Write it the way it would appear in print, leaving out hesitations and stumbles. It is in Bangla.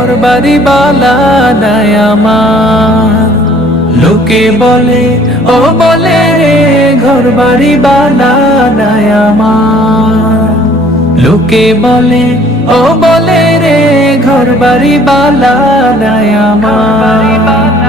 ঘর বাড়ি বালা নাই আমার। লোকে বলে ও বলে রে ঘর বাড়ি বালা নাই আমার। লোকে বলে ও বলে রে ঘর বাড়ি বালা নাই আমার।